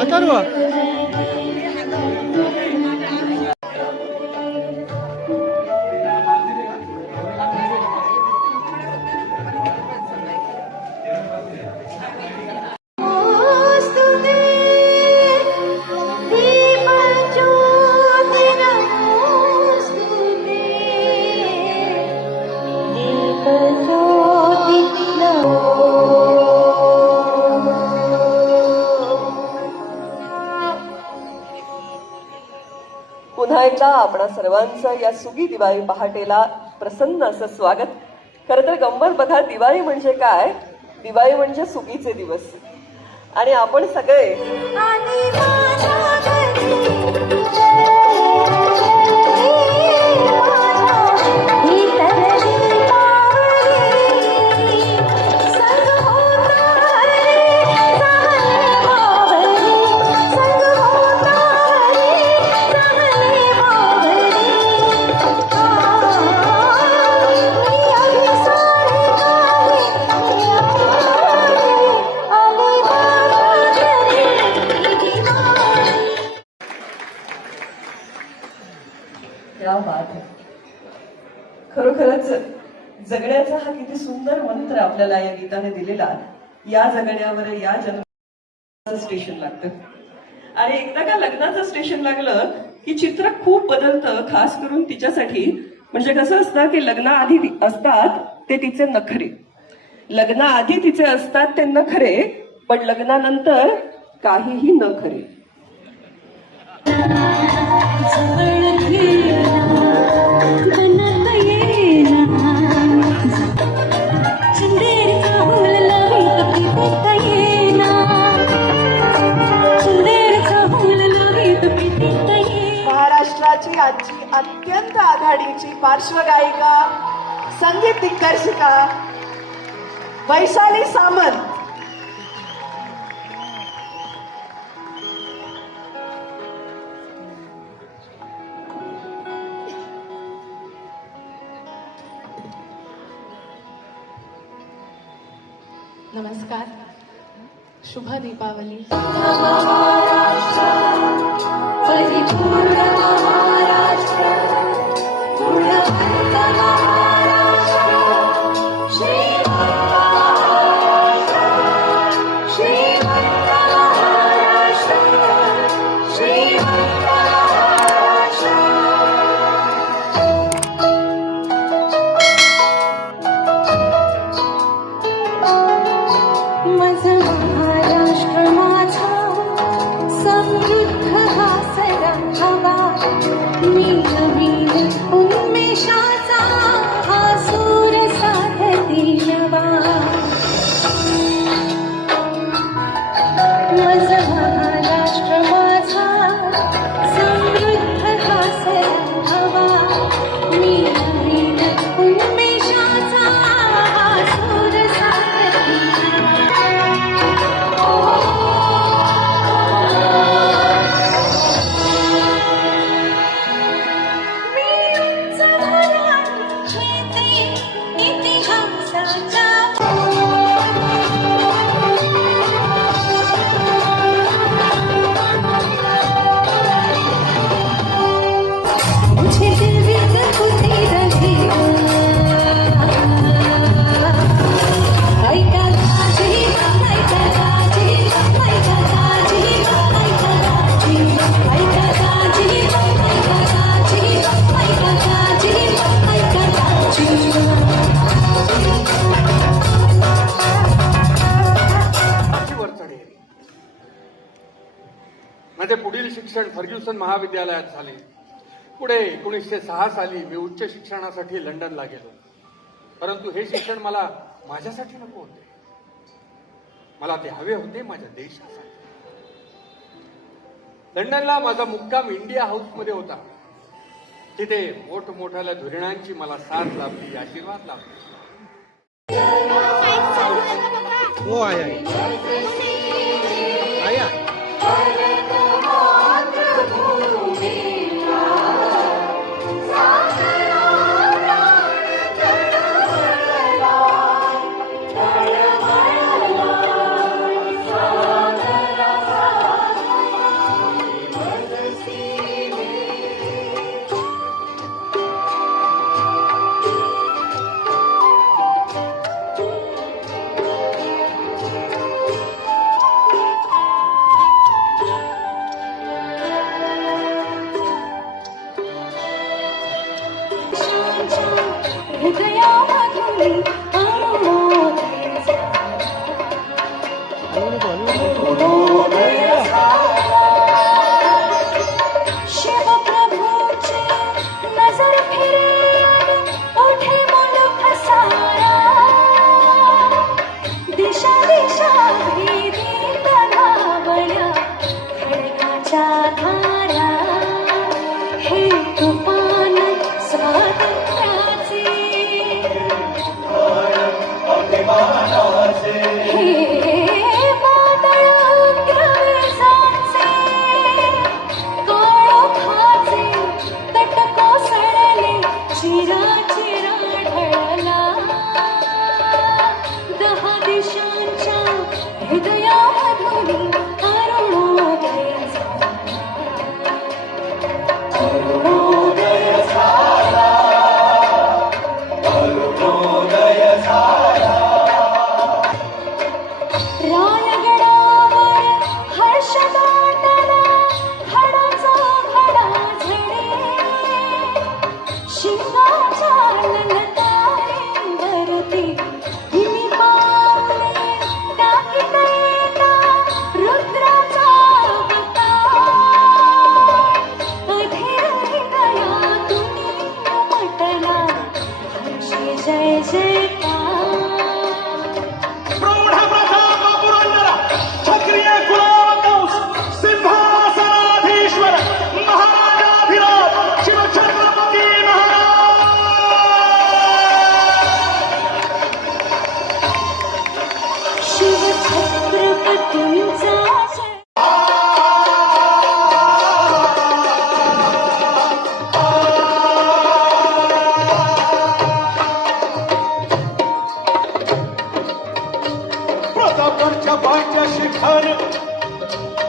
Atarva. आपणा सर्वांचं या सुगी दिवाळी पहाटेला प्रसन्न असं स्वागत. खरं तर गंमत बघा दिवाळी म्हणजे काय? दिवाळी म्हणजे सुगीचे दिवस. आणि आपण सगळे आपल्याला या गीताने दिलेला या जगण्यावर या जन्माचं स्टेशन लागतं. आणि एकदा का लग्नाचं स्टेशन लागलं की चित्र खूप बदलतं खास करून तिच्यासाठी. म्हणजे कसं असतं की लग्नाआधी असतात ते तिचे नखरे. लग्नाआधी तिचे असतात ते नखरे पण लग्नानंतर काहीही न खरे महाराष्ट्राची आजची अत्यंत आघाडीची पार्श्वगायिका संगीत दिग्दर्शिका वैशाली सामंत. नमस्कार. शुभ दीपावली. Lord. माझे पुढील शिक्षण फर्ग्युसन महाविद्यालयात झाले. पुढे एकोणीसशे सहा साली मी उच्च शिक्षणासाठी लंडनला गेलो. परंतु हे शिक्षण मला माझ्यासाठी नको होते. मला ते हवे होते माझ्या देशासाठी. लंडनला माझा मुक्काम इंडिया हाऊसमध्ये होता. तिथे मोठमोठ्या धुरिणांची मला साथ लाभली आशीर्वाद लाभले. हो, प्रतापगडच्या पायथ्याशी खान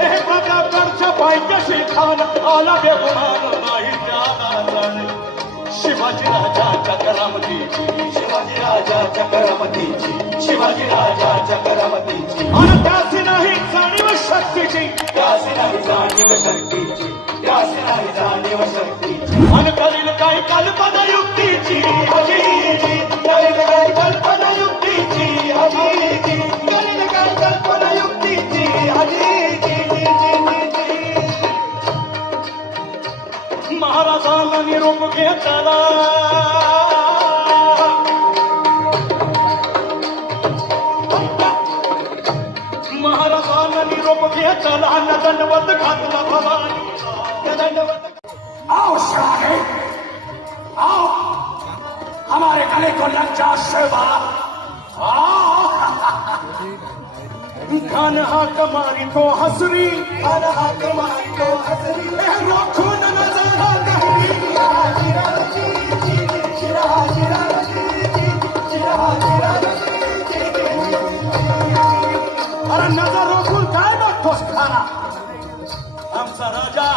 हे प्रतापगडच्या पायच्या खान आला बेगुमान नाही त्याला शिवाजी राजा करामतीची शिवाजी राजा करामतीची शिवाजी राजा करामतीची. आणि त्याची नाही जाणीव शक्तीची. त्यासी नाही जाणीव शक्तीची. त्यासी नाही जाणीव शक्तीची. आणि आओ शाहे आओ हमारे गले को लज्जा सेवा घन हाक मारी तो हसरी घन हाक मारी तो हसरी रोखो न नजर कहीं अरे काय बघतोस खाना आमचा राजा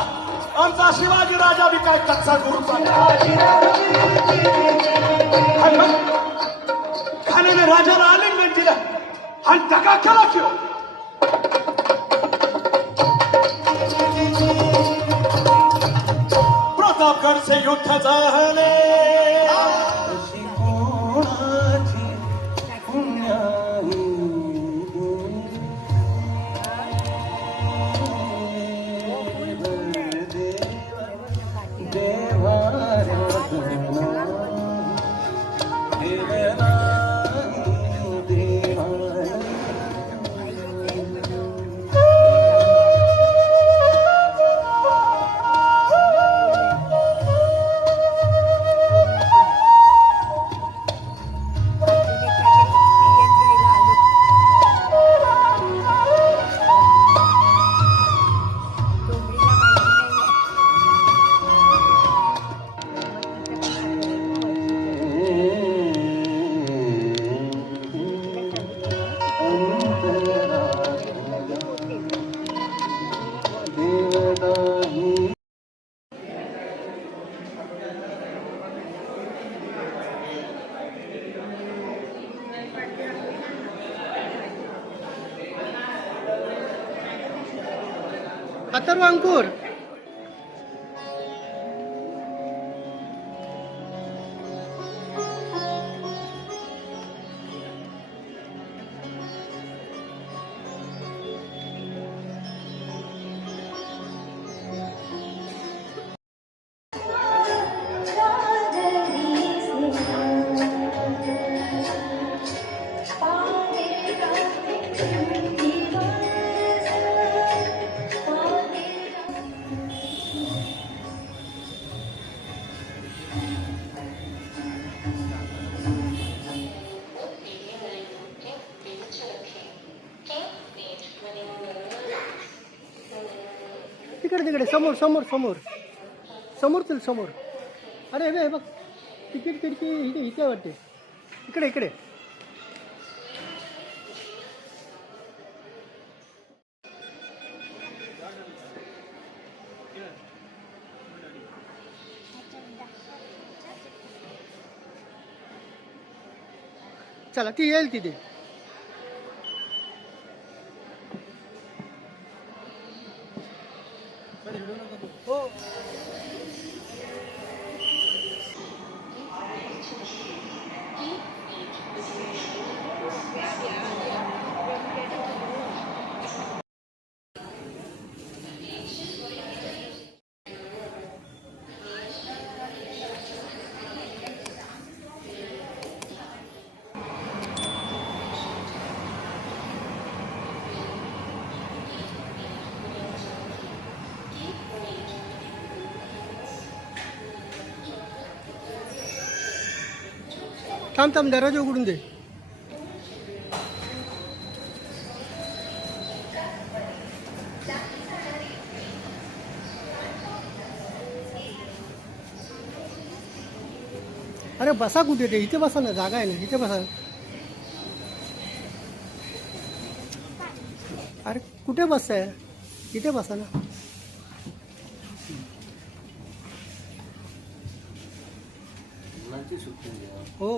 आमचा शिवाजी राजा बी काय कच्चा गुरु खाण्याने राजाला आलिंगन दिलं. आणि टका केला किंवा प्रतापगडचे युद्ध झाले. atau anggur तिकडे तिकडे समोर समोर समोर. समोर चल समोर. अरे हे बघ, तिकीट खिडकी इथे इथे वाटते इकडे इकडे. चला ती येईल तिथे. हो थांब थांब दरवाजा उघडून दे. अरे बसा कुठे ते इथे बसा ना जागा आहे ना इथे बसा. अरे कुठे बसताय? इथे बसा ना. हो.